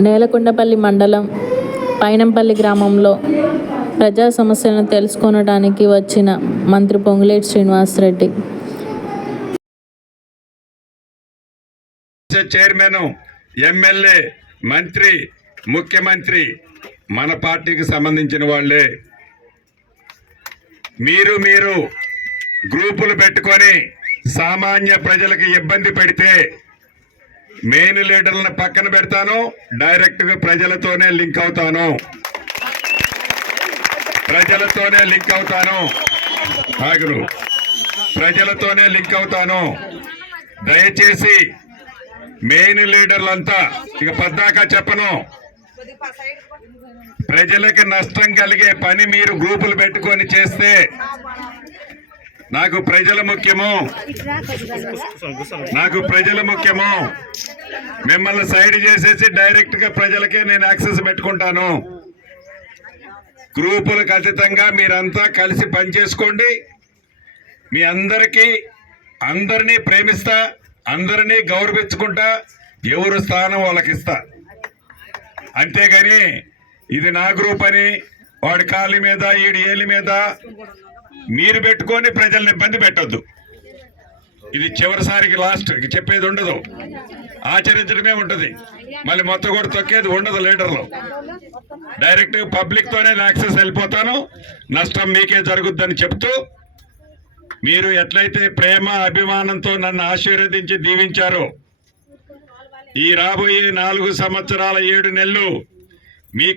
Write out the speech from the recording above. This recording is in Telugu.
నేలకొండపల్లి మండలం పైనంపల్లి గ్రామంలో ప్రజా సమస్యలను తెలుసుకొనడానికి వచ్చిన మంత్రి పొంగులేటి శ్రీనివాసరెడ్డి. చైర్మన్ ఎమ్మెల్యే మంత్రి ముఖ్యమంత్రి మన పార్టీకి సంబంధించిన వాళ్ళే. మీరు మీరు గ్రూపులు పెట్టుకొని సామాన్య ప్రజలకు ఇబ్బంది పెడితే మెయిన్ లీడర్లను పక్కన పెడతాను. డైరెక్ట్గా ప్రజలతోనే లింక్ అవుతాను. ప్రజలతోనే లింక్ అవుతాను. ఆగురు. ప్రజలతోనే లింక్ అవుతాను. దయచేసి మెయిన్ లీడర్లంతా ఇక పద్దాక చెప్పను. ప్రజలకు నష్టం కలిగే పని మీరు గ్రూపులు పెట్టుకొని చేస్తే నాకు ప్రజలు ముఖ్యము. నాకు ప్రజలు ముఖ్యము. మిమ్మల్ని సైడ్ చేసేసి డైరెక్ట్గా ప్రజలకే నేను యాక్సెస్ పెట్టుకుంటాను. గ్రూపులు ఖచ్చితంగా మీరంతా కలిసి పనిచేసుకోండి. మీ అందరికీ అందరినీ ప్రేమిస్తా అందరినీ గౌరవించుకుంటా ఎవరు స్థానం వాళ్ళకి ఇస్తా అంతేగాని ఇది నా గ్రూప్ అని వాడి కాళ్ళ మీద ఈడి ఏలి మీద మీరు పెట్టుకొని ప్రజల్ని ఇబ్బంది పెట్టొద్దు. ఇది చివరిసారికి లాస్ట్ చెప్పేది ఉండదు. ఆచరించడమే ఉంటుంది. మళ్ళీ మొత్తం కూడా తొక్కేది ఉండదు లీడర్లో. డైరెక్ట్ పబ్లిక్తోనే యాక్సెస్ వెళ్ళిపోతాను. నష్టం మీకే జరుగుద్దని చెప్తూ మీరు ఎట్లయితే ప్రేమ అభిమానంతో నన్ను ఆశీర్వదించి దీవించారో ఈ రాబోయే నాలుగు సంవత్సరాల ఏడు నెలలు మీ